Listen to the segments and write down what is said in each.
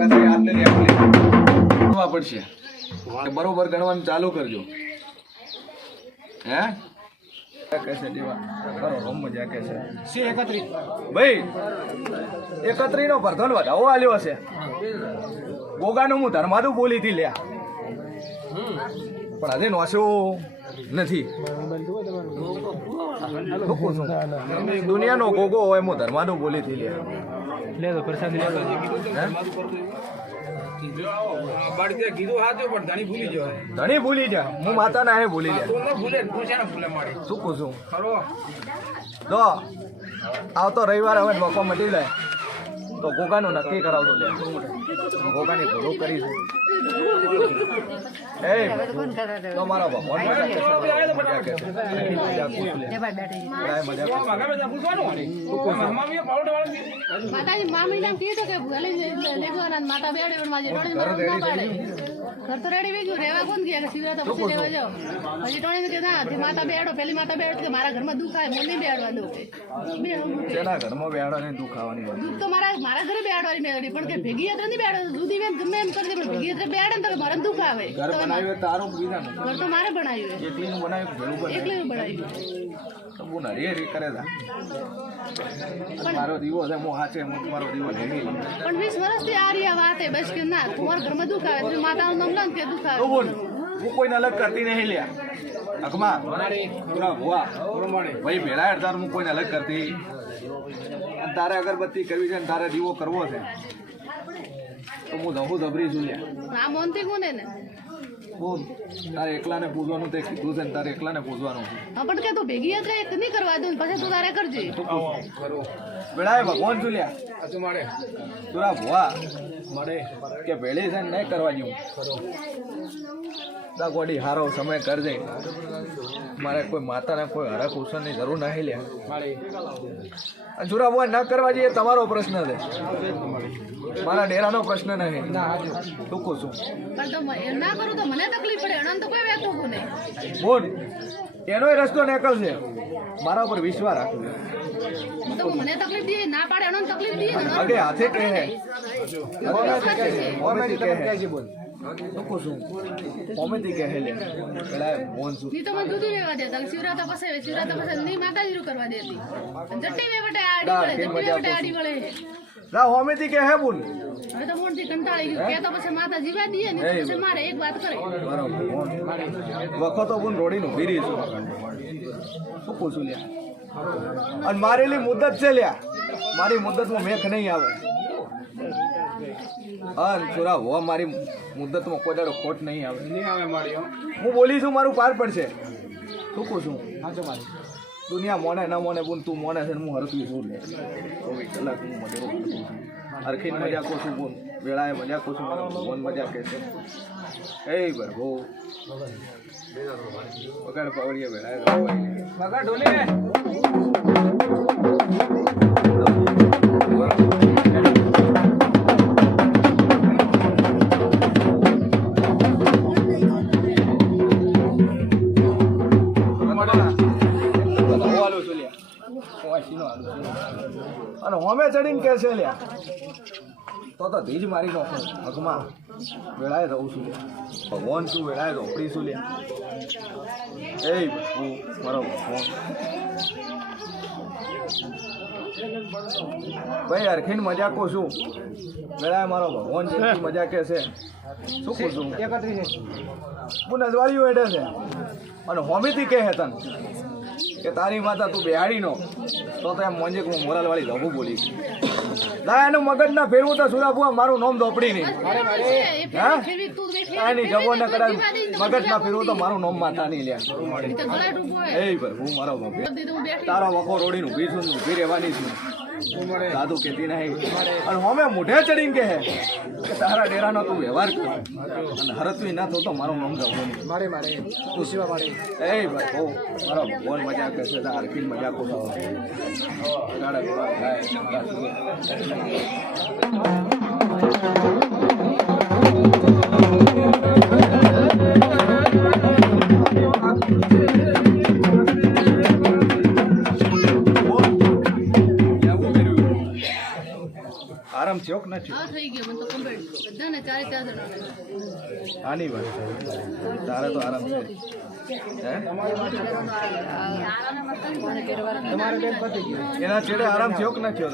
કદાચ આપને ને આપને ગણવા પડશે બરોબર ગણવાનું ચાલુ કરજો હે कैसे देवा करो हम मजा कैसे सी 31 भाई 31 નો પ્રધન વધાવો આલ્યો છે ગોગાનું હું ધર્માદુ બોલી થી લ્યા પણ આજે નોશો નથી દુનિયાનો ગોગો હોય હું ધર્માદુ બોલી થી લ્યા લે તો પ્રસાદ લે ધણી ભૂલી જા હું માતા ના ભૂલી જા શું કહું છું તો આવતો રવિવાર હવે મોકો મટી જાય તો ગોગાનું નક્કી કરાવતો લે ગોગાની ભૂલો કરીશું એ તો મારો ભગવાન માતાજી મામી નામ કીધું કે લેગવાના માતા બેડે પણ માજે ટોણી ના પાડે ઘર તો રેડી વેગું રેવા કોણ ગયા કે શિવરાત્રી પછી રેવા જાવ હજી ટોણી કે ના તે માતા બેડો પેલી માતા બેડો કે મારા ઘરમાં દુખ આવે મને બેડવા દો કે તેના ઘરમાં બેડવાની દુખ આવવાની દુખ તો મારા ઘરે બેડવાની મેળવી પણ કે ભેગી યાત્રા નહીં બેડો જુદી બેન ગમે એમ કરી દે પણ ભેગી યાત્રા બેડે ને તો મારા દુખ આવે ઘર બનાવ્યું તારું બીજા ઘર તો મારે બનાવ્યું એકલીનું બનાવ્યું ભેળું એકલીનું બનાવ્યું તો બહુ નરી કરે મારો દીવો છે હું હાચે હું તમારો દીવો લેવી પણ 20 વર્ષથી આ રહ્યા વાતે બસ કે ના તમારા ઘરમાં દુખ આવે માતાનું નામ લો કે દુખ આવે હું કોઈને અલગ કરતી નહીં લ્યા અકમા પૂરા ભુવા ભાઈ ભેળા તાર હું કોઈને અલગ કરતી તારે અગરબત્તી કરવી છે ને તારે દીવો કરવો છે તો હું દહું દબરી છું લ્યા આ મોનથી કોને ને બોલ તારે એકલાને પૂજવાનું તે કીધું છે ને તારે એકલાને પૂજવાનું હા પણ કે તું ભેગી યાત્રા એક નહીં કરવા દઉં પછી તું તારે કરજે ભેળાએ ભગવાન છું લ્યા પૂરા ભુવા મળે કે ભેળી છે ને નહીં કરવા જેવું ગોડી હારો સમય કરજે મારે કોઈ માતાને કોઈ હરખ ઉછળની જરૂર નહીં લ્યા જુરા બોય ન કરવા જઈએ તમારો પ્રશ્ન છે મારા ડેરાનો પ્રશ્ન નહીં તું કહું છું ના કરું તો મને તકલીફ પડે એનો તો કોઈ વેતું નહીં બોલ એનો રસ્તો નીકળશે મારા ઉપર વિશ્વાસ રાખજો તો મને તકલીફ દી ના પાડે એનો તકલીફ દી અગે હાથે કહે બોલ કોમેડી કહે લે પેલા મોન છું ની તો મને દૂધી વેવા દેતા શિવરાત્રી પાસે ની માતાજી કરવા દેતી જટ્ટી વેવટે આડી વળે જટ્ટી વેવટે આડી વળે ના હોમેથી કે હે બોલ હવે તો મોનથી કંટાળી ગયો કે તો પછી માતા જીવા દીએ ને પછી મારે એક વાત કરે બરાબર વખતો બોન રોડી નું ભીરી છું શું પૂછું લ્યા અને મારેલી મુદત છે લ્યા મારી મુદતમાં મેખ નહીં આવે હા છોરા હો મારી મુદતમાં કોઈ દાડો ખોટ નહીં આવે હું બોલી છું મારું પાર પડશે શું કહું છું હા મારી દુનિયા મોને ન મોને બોલ તું મોને છે હું હરતું છું લે 24 કલાક હું મજા કરું છું હરખી મજા કરું છું બોલ વેળાએ મજા કરું છું મારો ભગવાન મજા કહે છે એ બરગો વગાડ પાવડીએ વેળાએ વગાડ ઢોલે અને હોમે ચડીને કે છે લ્યા તો ધીજ મારી નાખો હકમાં વેળાએ રહું છું ભગવાન છું વેળાએ રોપડી છું લ્યા એ હું મારો ભગવાન ભાઈ હરખીને મજા કો છું વેળાએ મારો ભગવાન છે મજા કે છે શું કહું છું 31 હું નજવાળીઓ હેઠે છે અને હોમીથી કે હે તન કે તારી માતા તું બેહાડી નો તો એમ મોંજે હું મોરાલ વાળી ધબુ બોલી ના એનું મગજ ના ફેરવું તો સુરાપુઆ મારું નામ ધોપડી નહીં એની જવો ન કરાય મગજ ના ફેરવું તો મારું નામ માતા નહીં લ્યા એ ભાઈ હું મારો તારો વખો રોડી નું ઉભી છું ઉભી રહેવાની છું દાદુ કેતી નહીં અને હોમે મોઢે ચડીને કહે કે તારા ડેરાનો તું વ્યવહાર કર અને હરતવી ના તો મારું નામ ધોપડી નહીં મારે તું સિવા મારે એ ભાઈ હો મારો ભગવાન મજા કરશે હરખી મજા કરો આરામ થયો કે નથી વહી ગયો મને તો કમ્પ્લીટ બધાને 4 જણા આની વાત તારે તો આરામ છે હે એના ચેડે આરામ થયો કે ના થયો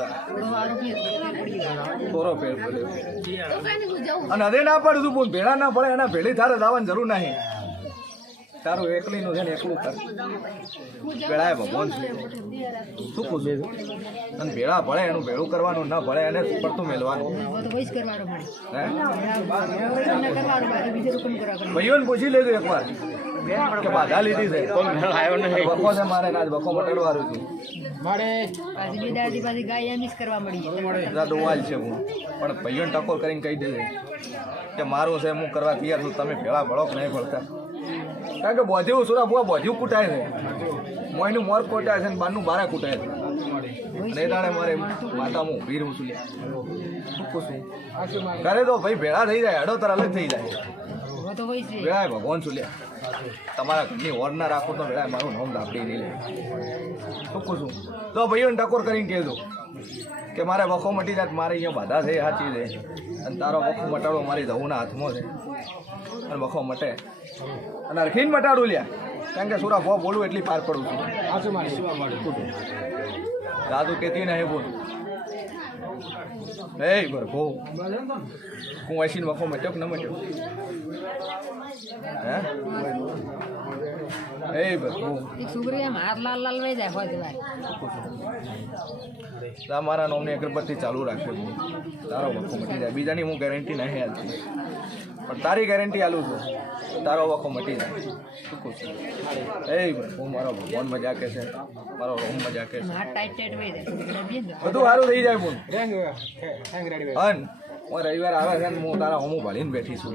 થોડો ફેર પડ્યો તો કઈ નહીં હું જાઉં અને અરે ના પડે તું બોલ ભેળા ના પડે એના ભેળી તારે જવાની જરૂર નહીં તારું એકલીનું છે ને એકલું કર ભેળાએ ભગવાન શું પૂછું અને ભેળા ભળે એનું ભેળું કરવાનું ના ભળે એને પડતું મેળવાનું ભાઈઓને પૂછી લેજો એકવાર કે બાધા લીધી છે બકો છે મારે આજ બકો મટાડવાનું છું દોવાલ છે હું પણ ભાઈઓને ટકોર કરીને કહી દેજે કે મારું છે હું કરવા તૈયાર છું તમે ભેળા ભળો કે નહીં ભળતા કારણ કે બોધ્યું સુરા બુઆ બોધ્યું કૂટાય છે મોયનું મોર કૂટાય છે ને બારનું બારા કૂટાય છે અને એ દાડે મારે માતા હું ઊભી રહું છું શું પૂછું કરે તો ભાઈ ભેળા થઈ જાય હડો તર અલગ થઈ જાય ભેળાય ભગવાન છું લ્યા તમારા ઘરની ઓર ના રાખો તો ભેળાય મારું નામ દાપડી નહીં લે શું પૂછું તો ભાઈઓને ટકોર કરીને કહેજો કે મારે વખો મટી જાય મારે અહીંયા બાધા છે સાચી છે અને તારો વખો મટાડો મારી ધવુંના હાથમાં છે અને વખો મટે અને અરખીને મટાડું લ્યા કારણ કે સુરા ભો બોલું એટલી પાર પડું છું દાદુ કેતી નહીં બોલું એ બર ભો હું એસીને વખો મટ્યો કે ન મટ્યો હે એ બર ભો મારા નોમની અગરબત્તી ચાલુ રાખજો તારો વખો મટી જાય બીજાની હું ગેરંટી નહીં હાલતી પણ તારી ગેરંટી આલું છું તારો વખો મટી જાય શું કહું છું એ હું મારો ભગવાન મજા કે છે મારો રોમ મજા કે છે બધું સારું થઈ જાય બોલ અન હું રવિવાર આવે છે ને હું તારા હોમું ભાલીને બેઠી છું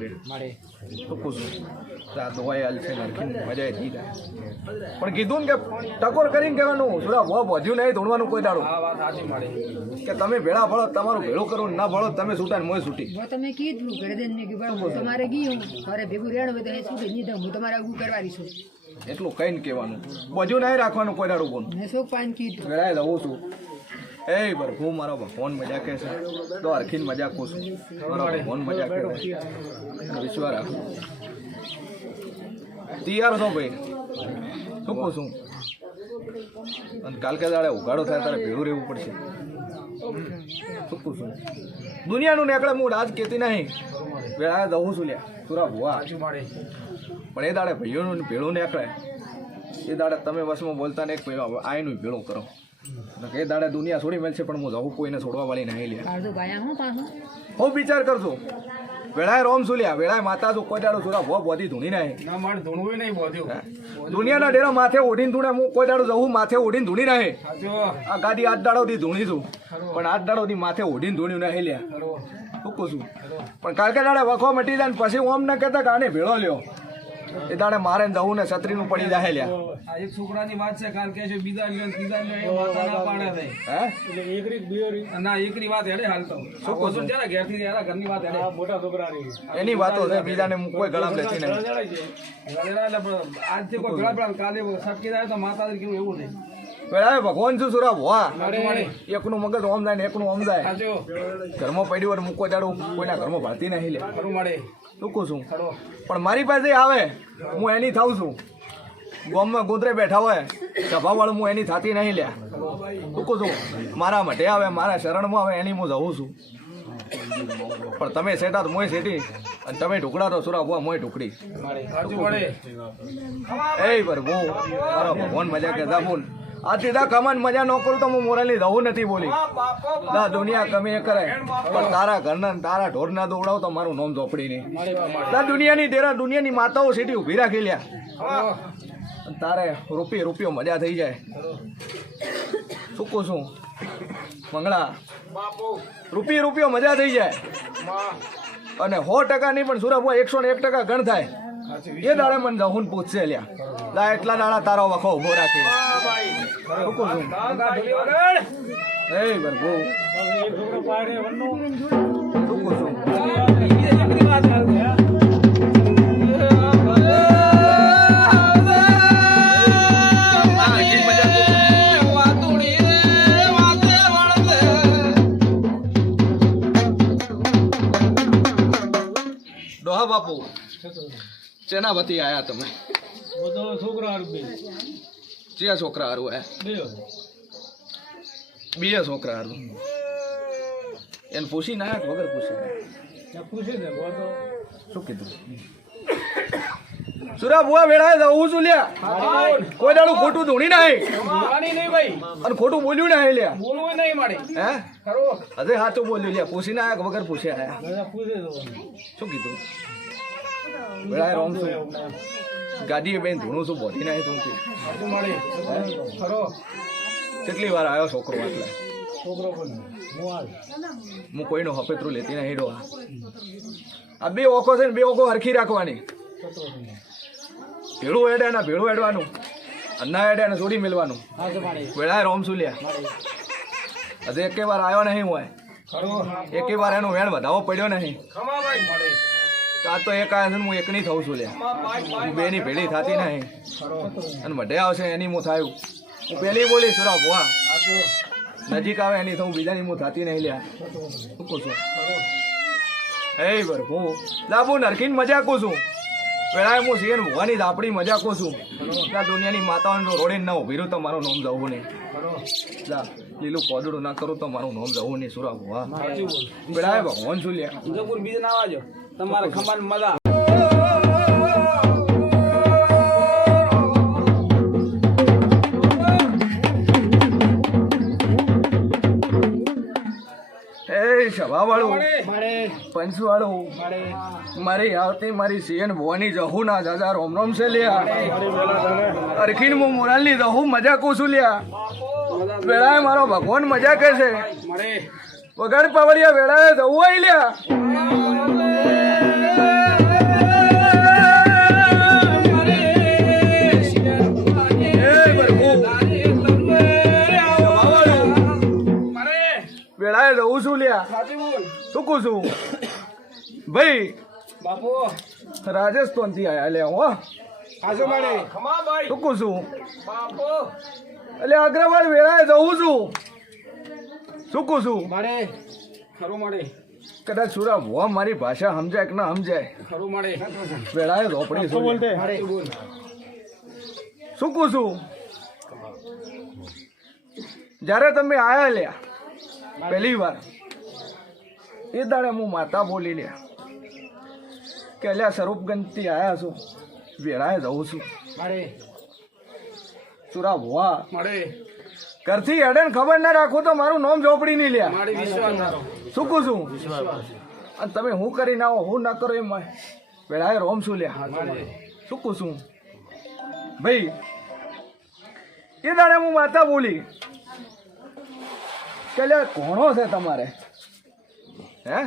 શું કહું છું આ દવાઈ હાલ છે નરખીને મજા થઈ જાય પણ કીધું ને કે ટકોર કરીને કહેવાનું સુરા બહુ વધ્યું નહીં ધોણવાનું કોઈ દાડો કે તમે ભેળા ભળો તમારું ભેળું કરો ના ભળો તમે છૂટા ને મોય છૂટી તમે કીધું ઘરે તમારે ગયું મારે ભેગું રેડ હોય તો એ છૂટી નહીં હું તમારે આગું કરવાની છું એટલું કઈ ને કહેવાનું બધું નહીં રાખવાનું કોઈ દાડો બોલ મેં શોક પાન કીધું ભેળાએ રહું છું એ બર હું મારો ભગવાન મજા કે છે તો અરખીને મજા કહું છું મારો ભગવાન મજા કે વિશ્વાસ રાખું તૈયાર છો ભાઈ શું કહું છું અને કાલ કે દાડે ઉઘાડો થાય ત્યારે ભેળું રહેવું પડશે શું કહું છું દુનિયાનું નીકળે હું રાજ કહેતી નહીં વેળા દઉં છું લ્યા તુરા ભુવા પણ એ દાડે ભાઈઓનું ભેળું નીકળે એ દાડે તમે વસમાં બોલતા ને એક આઈનું ભેળું કરો એ દાડે દુનિયા છોડી મેળશે પણ હું જવું કોઈને છોડવા વાળી નહીં લ્યા હું વિચાર કરજો વેળાએ રોમ છું લ્યા વેળાએ માતા છું કોઈ દાડો સુરા ભો બોધી ધૂણી નહીં દુનિયાના ડેરા માથે ઓઢીને ધૂણે હું કોઈ દાડો જવું માથે ઓઢીને ધૂણી નહીં આ ગાડી 8 દાડોથી ધૂણી છું પણ 8 દાડોથી માથે ઓઢીને ધૂણ્યું નહીં લ્યા શું કહું છું પણ કાલકે દાડે વખો મટી જાય ને પછી ઓમ ના કહેતા કે આને ભેળો લ્યો એ દાડે મારે જવું ને છત્રીનું પડી જાય લ્યા એક છોકરાની વાત છે કાલ કે છે બીજા માતા ના પાડે છે હે એટલે એકરી બીઓરી ના એકરી વાત હેડે હાલ તો શું કહો છો જરા ઘેર થી એના ઘરની વાત હેડે મોટા છોકરાની એની વાતો છે બીજાને કોઈ ગળામ લેતી નહીં આજ થી કોઈ ગળા કાલે સટકી જાય તો માતાજી કેવું એવું થાય પેલા ભગવાન છું સુરા ભવા એકનું મગજ ઓમ જાય ને એકનું ઓમ જાય ઘરમાં પડ્યું હોય મૂકો જાડું કોઈના ઘરમાં ભાતી નહીં લે શું કહું છું પણ મારી પાસે આવે હું એની થાઉં છું ગામમાં ગોદરે બેઠા હોય સભાવાળું હું એની થાતી નહીં લ્યા શું કહું છું મારા મઢે આવે મારા શરણમાં આવે એની હું જઉં છું પણ તમે સેટા તો મોય સેટી અને તમે ઢુકડા તો સુરા ભવા મોય ઢુકડી એ બર બહુ મારો ભગવાન મજા કે બોલ આ સીધા કમાન મજા ન કરું તો હું મોરાલી રહું નથી બોલી દા દુનિયા ગમે એ કરે પણ તારા ઘરના તારા ઢોર ના દોવડાવ તો મારું નામ ઝોપડી નહીં દા દુનિયાની ડેરા દુનિયાની માતાઓ સીધી ઊભી રાખી લ્યા તારે રૂપિયો મજા થઈ જાય શું કહું છું મંગળા રૂપિયો મજા થઈ જાય અને 100% નહીં પણ સુરાભા 101% ગણ થાય એ દાડે મને જહુન પૂછશે લ્યા લા એટલા દાડા તારો વખો ઉભો રાખી શું કહું છું એ બરગો શું કહું છું હા બાપુ ચેના વતી આયા તમે છોકરા ચિયા છોકરા હારું આયા બે છોકરા હારું એને પૂછી ના આયા કે વગર પૂછી શું કીધું સુરા બુઆ વેળાએ જવું છું લ્યા કોઈ દાડું ખોટું ધૂણી નહીં અને ખોટું બોલ્યું નહીં લ્યા બોલવું નહીં મારે હે ખરો અરે સાચું બોલ્યું લ્યા પૂછી ના આયા કે વગર પૂછ્યા આયા શું કીધું વેળાએ રોમ છું ગાડીએ બેન ધૂણું છું બોધી નહીં તું મળે ખરો કેટલી વાર આવ્યો છોકરો એટલે છોકરો પણ હું કોઈનો હફેતરું લેતી નહીં રહો આ બે ઓખો છે ને બે ઓખો હરખી રાખવાની ભેળું એડે ને ભેળું એડવાનું અન્ના એડે ને જોડી મેળવાનું વેળાએ રોમ છું લ્યા હજે એકે વાર આવ્યો નહીં હોય એકે વાર એનો વેણ વધાવો પડ્યો નહીં આ તો એક આવ્યા છે હું એકની થઉં છું લ્યા હું બેની ભેળી થતી નહીં અને મઢે આવશે એની હું થયું હું પેલી બોલી સુરા ભુવા નજીક આવે એની થવું બીજાની હું થતી નહીં લ્યા શું કહું છું હે બર હું લાભું નરકીને મજાકું છું પેલા હું સિયન ભુવાની આપણી મજાકું છું આ દુનિયાની માતાઓને રોડે ના ઉભી રહ્યું તો મારું નામ જવું નહીં લીલું કોદડું ના કરું તો મારું નામ જવું નહીં સુરા ભુવા પેલા ભગવાન છું લ્યા જગુર બીજ ના આવજો તમારે ખંભાની મજા સભાવાળું પંચવાળું મારી આવતી મારી સિયન ભુવાની જહુ ના દાદા રોમ રોમ છે લ્યા અરખીન હું મોરાલની જહુ મજાકું છું લ્યા વેળાએ મારો ભગવાન મજા કે છે વગર પાવડિયા વેળાએ જવું હોય લ્યા વેળાએ જવું છું લ્યા શું કહું છું ભાઈ બાપુ રાજસ્થાન થી આયા લ્યા હો આજો માડે ખમા ભાઈ શું કહું છું બાપુ એટલે અગ્રવાલ વેળાએ જવું છું શું કહું છું માડે ખરું માડે કદાચ સુરા ભુવા મારી ભાષા સમજાય કે ના સમજાય ખરું માડે વેળાએ રોપડી શું બોલતે શું કહું છું જ્યારે તમે આયા લ્યા પહેલી વાર એ દાડે હું માતા બોલી લ્યા કે અલ્યા સ્વરૂપગંજથી આવ્યા છું વેળાએ જવું છું સુરા ભુવા માડે ઘરથી હેડે ને ખબર ના રાખું તો મારું નામ ઝોપડી નહીં લ્યા માડે વિશ્વાસ મારો શું કહું છું અને તમે હું કરી ના આવો હું ના કરો એમ વેળાએ રોમ છું લ્યા શું કહું છું ભાઈ એ દાડે હું માતા બોલી કે લે કોણો છે તમારે હે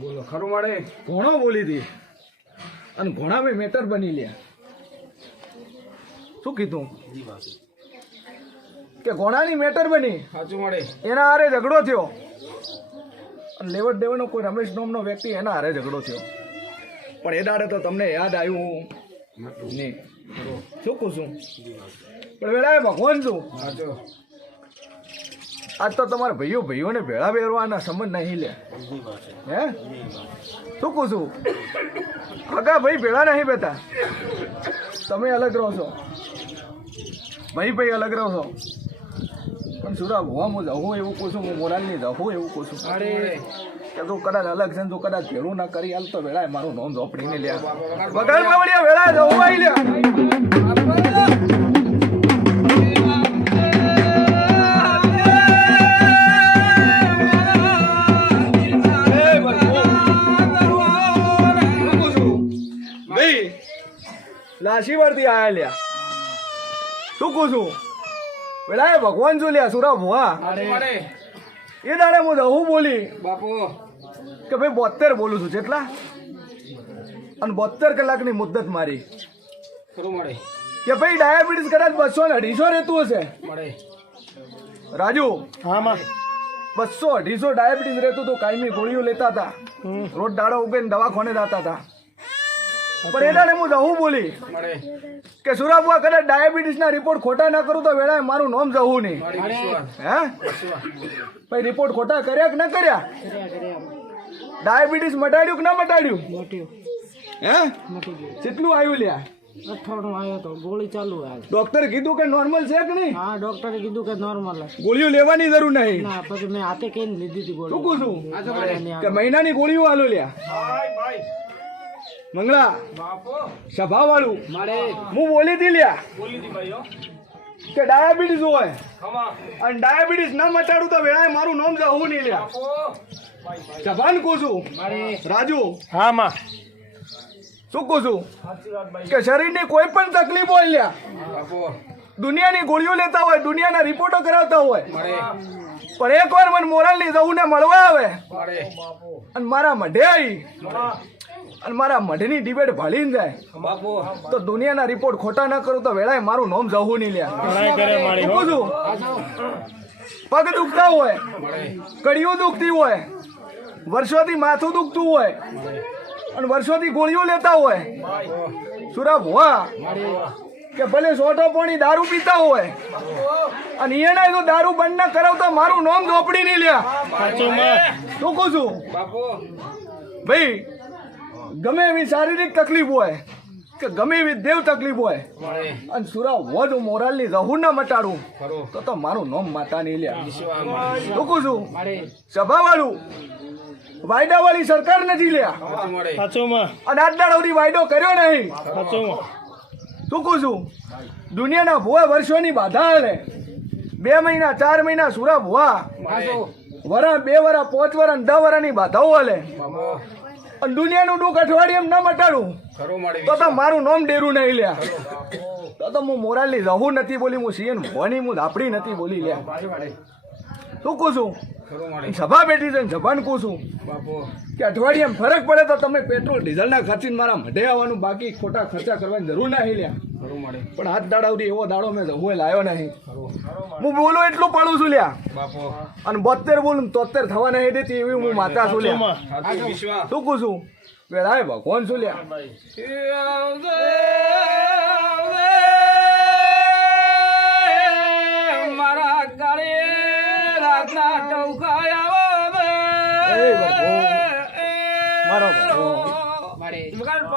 બોલો ખરું માડે ઘોણો બોલી હતી અને ઘોણા મેં મેટર બની લ્યા શું કીધું કે ઘોણાની મેટર બની સાચું માડે એના હારે ઝઘડો થયો અને લેવડ દેવડનો કોઈ રમેશ નામનો વ્યક્તિ એના હારે ઝઘડો થયો પણ એ દાડે તો તમને યાદ આવ્યું નહીં શું કહું છું પણ વેળાએ ભગવાન છું સાચું આજ તો તમારા ભાઈઓને ભેળા બેરવાના સંબંધ નહીં લે હે શું કહું છું અગા ભાઈ ભેળા નહીં બેતા તમે અલગ રહો છો ભાઈ અલગ રહો છો પણ સુરા ભુવા હું જવું એવું કહું છું હું મોરાલની જવું એવું કહું છું અરે કે તું કદાચ અલગ છે તું કદાચ ભેળું ના કરી હાલ તો વેળાએ મારું નામ ઝોપડીને લ્યા વગર માવડિયા વેળાએ જવું આવી લ્યા લાશી વરતી આયા લ્યા શું કહું છું પેલા ભગવાન છું લ્યા સુરા ભુવા માડે એ દાડે હું હું બોલી બાપુ કે ભાઈ 72 બોલું છું જેટલા અને 72 કલાકની મુદ્દત મારી ખરું માડે કે ભાઈ ડાયાબિટીસ કદાચ 200-250 રહેતું હશે માડે રાજુ હા માં 200-250 ડાયાબિટીસ રહેતું તો કાયમી ગોળીઓ લેતા હતા રોજ દાડો ઉગીને દવાખાને જતા હતા પણ એ દાડે હું જવું બોલી માડે કે સુરાબુઆ કદાચ ડાયાબિટીસના રિપોર્ટ ખોટા ના કરું તો વેળાએ મારું નામ જવું નહીં માડે વિશ્વાસ હે ભાઈ રિપોર્ટ ખોટા કર્યા કે ન કર્યા ડાયાબિટીસ મટાડ્યું કે ના મટાડ્યું? મોટ્યું હે મોટી ગયું કેટલું આવ્યું લ્યા? અઠવાડિયું આવ્યો તો ગોળી ચાલુ આવે ડોક્ટરે કીધું કે નોર્મલ છે કે નહીં? હા ડોક્ટરે કીધું કે નોર્મલ ગોળીઓ લેવાની જરૂર નહીં. ના પછી મેં હાથે કહીને લીધી હતી શું ગોળી કહું છું કે મહિનાની ગોળીઓ આલો લ્યા. મંગળા સભા વાળું હું બોલી હતી લ્યા કે ડાયાબિટીસ હોય અને ડાયાબિટીસ ના મટાડું તો વેળાએ મારું નામ જવું નહીં લ્યા. સભાન કહું છું રાજુ. હા માં શું કહું છું કે શરીરની કોઈ પણ તકલીફ હોય લ્યા, દુનિયાની ગોળીઓ લેતા હોય, દુનિયાના રિપોર્ટો કરાવતા હોય, પણ એકવાર મને મોરાલની જવું ને મળવા આવે અને મારા મઢે આવી અને મારા મઢની ડિબેટ ભાળીને જાય તો દુનિયાના રિપોર્ટ ખોટા ન કરું તો વેળાએ મારું નામ જવું નહીં લ્યા. શું કહું છું? પગ દુખતા હોય, કડીઓ દુખતી હોય, વર્ષોથી માથું દુખતું હોય અને વર્ષોથી ગોળીઓ લેતા હોય, સુરા ભુવા કે ભલે સોટો પાણી દારૂ પીતા હોય અને એને તો દારૂ બંધ ના કરાવતા મારું નામ ઝોપડી નહીં લ્યા. શું કહું છું ભાઈ? ગમે એવી શારીરિક તકલીફ હોય કે ગમે એવી દેવ તકલીફ હોય અને સુરા વધુ મોરાલની રહું ના મટાડું તો મારું નામ માતા નહીં લ્યા. શું કહું છું? સભા વાળું વાયદા વાળી સરકાર નથી લ્યા અને આટલા સુધી વાયદો કર્યો નહીં. શું કહું છું? દુનિયાના ભુવા વર્ષોની બાધા હાલે 2 મહિના 4 મહિના સુરા ભુવા વરા 2 વરા 5 વરા 10 વરાની બાધાઓ હાલે અને દુનિયાનું દુઃખ અઠવાડિયે ના મટાડું તો મારું નામ ડેરું નહીં લ્યા. તો હું મોરાલની રહું નથી બોલી, હું સીએન ભવાની હું ધાપડી નથી બોલી લ્યા. શું કહું છું? સભા બેઠી છે જબાન કહું છું કે અઠવાડિયામાં ફરક પડે તો તમે પેટ્રોલ ડીઝલના ખર્ચીને મારા મઢે આવવાનું, બાકી ખોટા ખર્ચા કરવાની જરૂર નહીં લ્યા. પણ હાથ દાડા સુધી એવો દાડો મેં હું લાવ્યો નહીં. હું બોલું એટલું પડું છું લ્યા અને 72 બોલું 73 થવા નહીં દેતી એવી હું માતા છું લ્યા. શું કહું છું? વેળાએ ભગવાન છું લ્યા. મારા ગાળે રાતના ટોકાયા મારો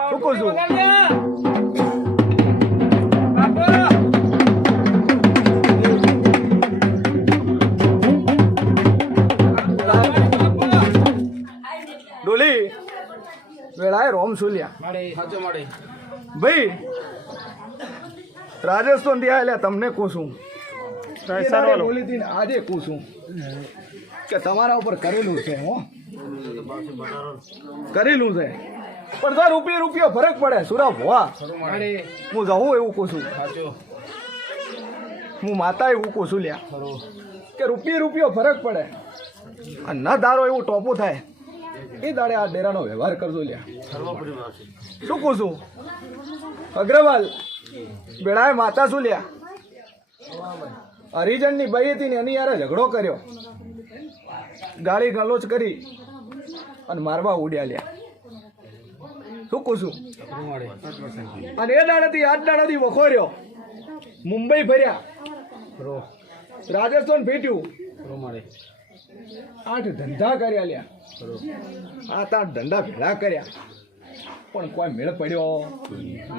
શું કહું છું? ડોલી વેળાએ રોમ સુલ્યા ભાઈ રાજસ્થાન થી આવેલા તમને કહું છું બોલી હતી આજે કહું છું કે તમારા ઉપર કરેલું છે. કરેલું છે પણ તો રૂપિયો ફરક પડે. સુરા ભવા હું જવું એવું કહું છું, હું માતા એવું કહું છું લ્યા કે રૂપિયો ફરક પડે અને ન ધારો એવું ટોપું થાય એ દાડે આ ડેરાનો વ્યવહાર કરજો લ્યા. શું કહું છું? અગ્રવાલ બેડાએ માતા શું લ્યા હરિજનની બાઈ હતી ને એની યારે ઝઘડો કર્યો, ગાળી ગલોચ કરી અને મારવા ઉડ્યા લ્યા. શું કહું છું? અને એ દાડાથી 8 દાડાથી વખોડ્યો, મુંબઈ ફર્યા, રાજસ્થાન ફેટ્યું, 8 ધંધા કર્યા લ્યા, 8 ધંધા ભેળા કર્યા પણ કોઈ મેળ પડ્યો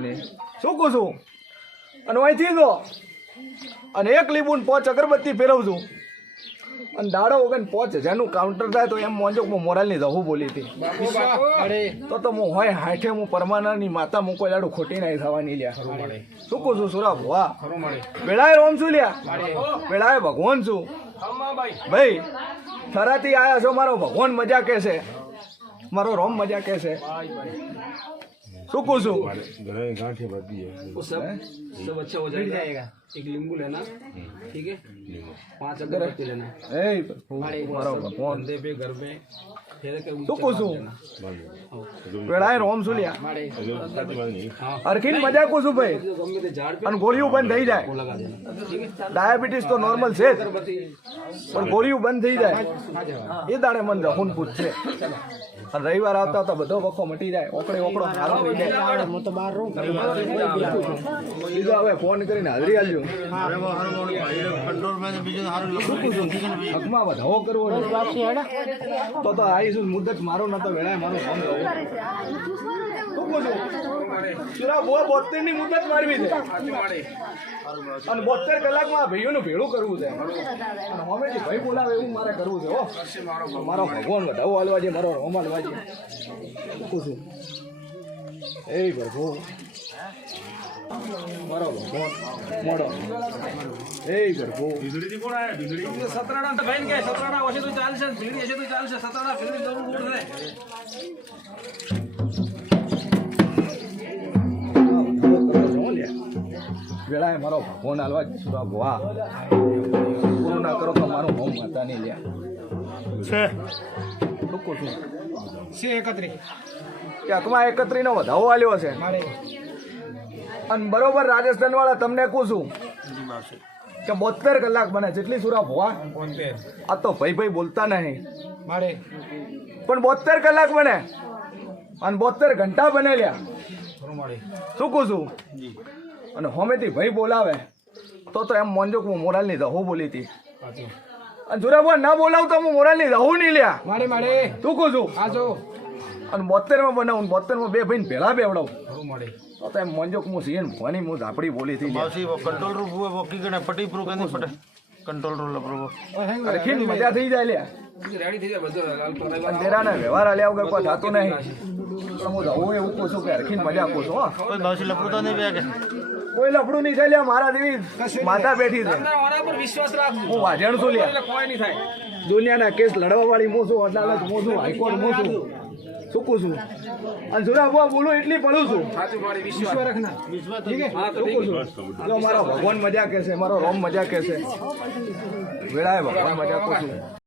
ને. શું કહું છું? અને અહીંથી જો અને 1 લીંબુ 5 અગરબત્તી ફેરવશું અને દાડો વગર 5000નું કાઉન્ટર થાય તો એમ મોંજો મોરાલની રહું બોલી હતી તો હું હોય હાઠે હું પરમાનની માતા હું કોઈ દાડો ખોટી નહીં થવાની લ્યા. શું કહું છું? સુરા ભવા વેળાએ રોમ છું લ્યા, વેળાએ ભગવાન છું ભાઈ. થરાથી આયા છો, મારો ભગવાન મજા કે છે, મારો રોમ મજા કે છે. શું કહું છું? सब अच्छा हो जाएगा. एक नींबू लेना, ठीक है, 5 अगरबत्ती लेना, મારો ભગવાન कंधे पे घर पे फेर के શું કહું છું? વેળાએ રોમ છું લ્યા હરખીન મજા કહું છું ભાઈ. गम्मे ते झाड़ पे અને ગોળીઓ બંધ થઈ જાય. लगा देना, ठीक है. ડાયાબિટીસ તો નોર્મલ છે જ, अगरबत्ती પણ ગોળીઓ બંધ થઈ જાય એ દાડે મને રહુન પૂછશે. અને રવિવાર આવતા આવતા બધો વખો મટી જાય, ઓકડે ઓકડો હારો થઈ જાય. હું તો બહાર રહું બીજો હવે ફોન કરીને હાજરી આલજો. હકમાં વધાવો કરવો ને પાછી હેડા તો આવીશ. છું મુદ્દત મારો નતો વેળાએ મારો ફોન ગયો શું કહું છું સુરા 72 ની મુદ્દત મારવી છે અને 72 કલાકમાં ભાઈઓનું ભેળું કરવું છે અને હવેથી ભાઈ બોલાવે એવું મારે કરવું છે હો મારો ભગવાન વધાવો હાલવા છે મારો રોમ હાલવા છે શું છું એ પ્રભુ મારો ભગવાન મોડો એ પ્રભુ સતરાણા તો ભાઈ કે સતરાણા હશે તો ચાલશે ભીડી હશે તો ચાલશે સતરાણા ભીડી જરૂર છે વેળાએ મારો ભગવાન હાલવા જ સુરા ભવા પૂરું ના કરો તો મારું હોમ માતા નહીં લ્યા શું છું છે 31 કે અકમાં 31 નો વધાવો આલ્યો છે અને બરોબર રાજસ્થાન વાળા તમને કહું છું કે 72 કલાક બને જેટલી સુરા ભવા આ તો ભાઈ બોલતા નહીં મારે પણ 72 કલાક બને અને 72 ઘંટા બને લ્યા શું કહું છું અને હોમેથી ભાઈ બોલાવે તો એમ મોંજો હું મોરાલની દહો બોલી હતી અને જોરાબા ના બોલાવતો હું મોરાલની દહો નહીં લ્યા મારે મારે શું કહું છું આ જો અને 72 માં બનાવું 72 માં બે ભાઈને ભેળા બેવડાવું તો એમ મોંજો હું સીએન ભવાની હું ઝાપડી બોલી હતી કંટ્રોલ રૂમ हुए वो की गने पटी प्रू के नहीं पटे कंट्रोल रूम लपरो અરે ખીન મજા થઈ જાય લ્યા રેડી થઈ જાય બધું લાલ તો અને તેરાને વ્યવહાર આલ્યા વગર કોઈ થતું નહીં તો હું જવું એવું કહું છું કે હરખીન મજા કહું છું હો कोई बावसी लपरो तो नहीं बेगे કોઈ લફડું નહીં થાય લ્યા મારા દેવી માતા બેઠી છે ઓના પર વિશ્વાસ રાખ હું વાજણ છું લ્યા એટલે કોઈ નહીં થાય દુનિયાના કેસ લડવા વાળી હું છું અદાલત હું છું હાઈકોર્ટ હું છું શું કહું છું અને સુરા બુઆ બોલું એટલી પડું છું સાચું મારી વિશ્વાસ રખના હા તો શું કહું છું જો મારો ભગવાન મજા કહેશે મારો રોમ મજા કહેશે વેળાએ ભગવાન મજા કહું છું